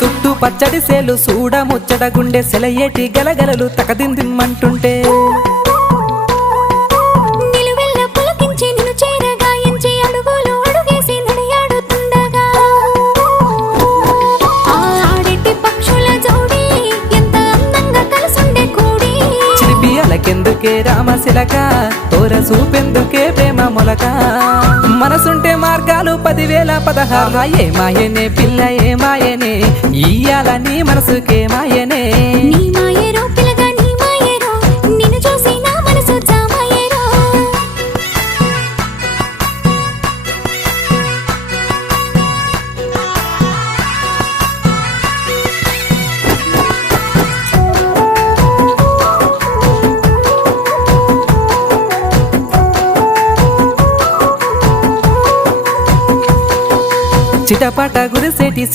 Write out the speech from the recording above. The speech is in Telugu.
చుట్టూ పచ్చడి సేలు చూడ ముచ్చట గుండె సెలయేటి గలగలలు తకదిందిమ్మంటుంటే కెందుకే రామశిలక తోర చూపెందుకే ప్రేమ మొలక మనసుంటే మార్గాలు 10,016 ఏ మాయనే పిల్ల ఏ మాయనే ఇయ్యాల నీ మనసుకే మాయనే నీ మాయేరో పిల్లగా నీ మాయేరో నిన్ను చూసి నా మనసు జామాయేరో చిటపట గురిసేటి